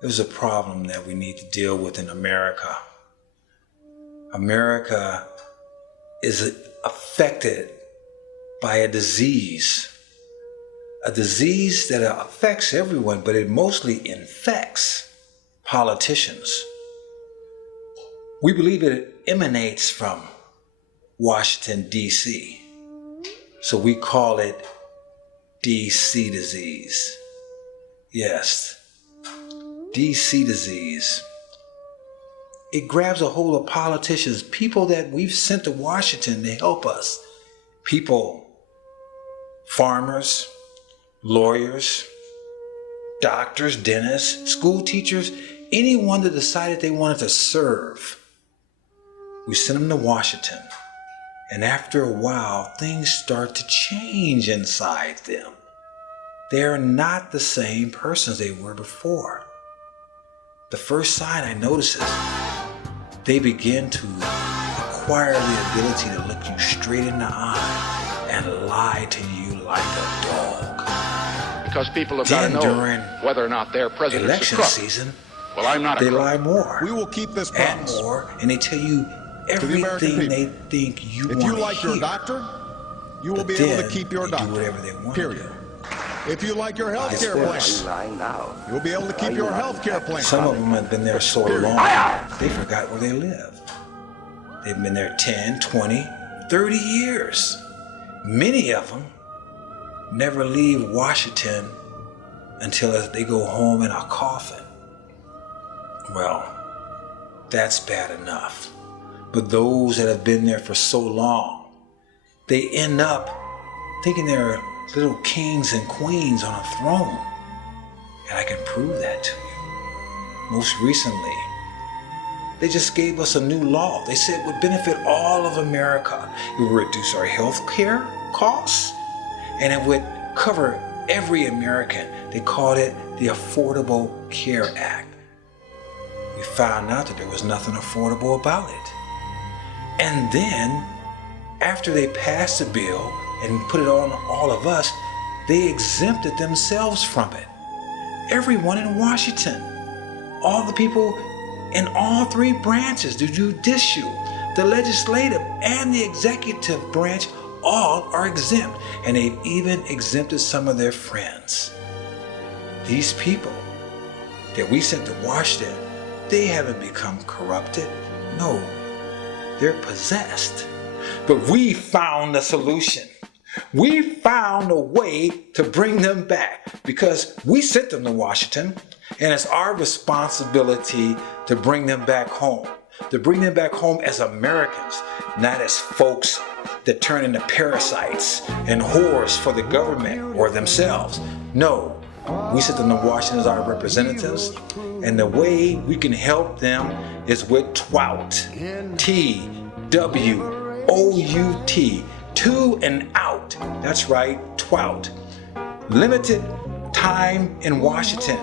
There's a problem that we need to deal with in America. America is affected by a disease that affects everyone, but it mostly infects politicians. We believe it emanates from Washington, D.C., so we call it D.C. disease. Yes, D.C. disease. It grabs a hold of politicians, people that we've sent to Washington to help us. People, farmers, lawyers, doctors, dentists, school teachers, anyone that decided they wanted to serve. We sent them to Washington. And after a while, things start to change inside them. They're not the same persons they were before. The first sign I notice is they begin to acquire the ability to look you straight in the eye and lie to you like a dog. Because people have got to know whether or not their president is a crook. Election season, well, I'm not a they crook. lie more. We will keep this promise. And more, and they tell you everything they think you want to hear. If you like your doctor, you will be able to keep your doctor. Do whatever they want. Period. If you like your health care plan, you'll be able to keep your health care plan. Some of them have been there so long, they forgot where they live. They've been there 10, 20, 30 years. Many of them never leave Washington until they go home in a coffin. Well, that's bad enough. But those that have been there for so long, they end up thinking they're little kings and queens on a throne. And I can prove that to you. Most recently, they just gave us a new law. They said it would benefit all of America. It would reduce our health care costs, and it would cover every American. They called it the Affordable Care Act. We found out that there was nothing affordable about it. And then, after they passed the bill and put it on all of us, they exempted themselves from it. Everyone in Washington, all the people in all three branches, the judicial, the legislative, and the executive branch, all are exempt. And they've even exempted some of their friends. These people that we sent to Washington, they haven't become corrupted. No, they're possessed. But we found a solution. We found a way to bring them back because we sent them to Washington, and it's our responsibility to bring them back home. To bring them back home as Americans, not as folks that turn into parasites and whores for the government or themselves. No, we sent them to Washington as our representatives, and the way we can help them is with Twout. T-W-O-U-T. To and out. That's right, Twout. Limited time in Washington.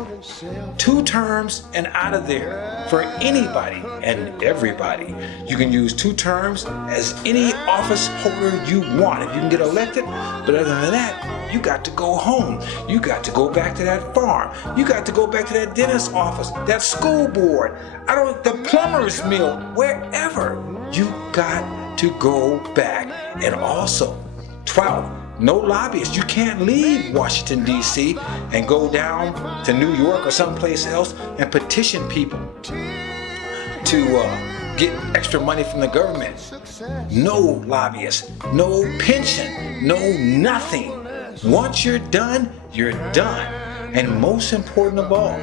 2 terms and out of there for anybody and everybody. You can use 2 terms as any office holder you want if you can get elected. But other than that, you got to go home. You got to go back to that farm. You got to go back to that dentist's office, that school board, the plumber's mill, wherever. You got to go back. And also, Twout, no lobbyists. You can't leave Washington, D.C. and go down to New York or someplace else and petition people to get extra money from the government. No lobbyists, no pension, no nothing. Once you're done, you're done. And most important of all,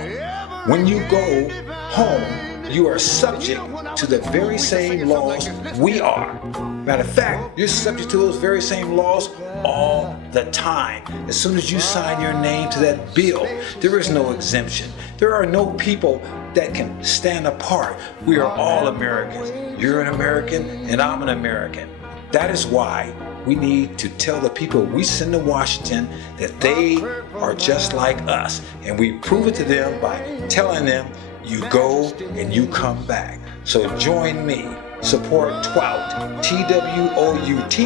when you go home, you are subject to the very same laws we are. Matter of fact, you're subject to those very same laws all the time. As soon as you sign your name to that bill, there is no exemption. There are no people that can stand apart. We are all Americans. You're an American and I'm an American. That is why we need to tell the people we send to Washington that they are just like us. And we prove it to them by telling them you go and you come back. So join me. Support Twout, T-W-O-U-T.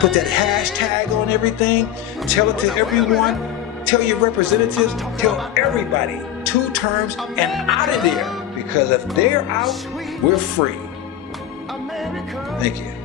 Put that hashtag on everything. Tell it to everyone. Tell your representatives, tell everybody, 2 terms and out of there. Because if they're out, we're free. Thank you.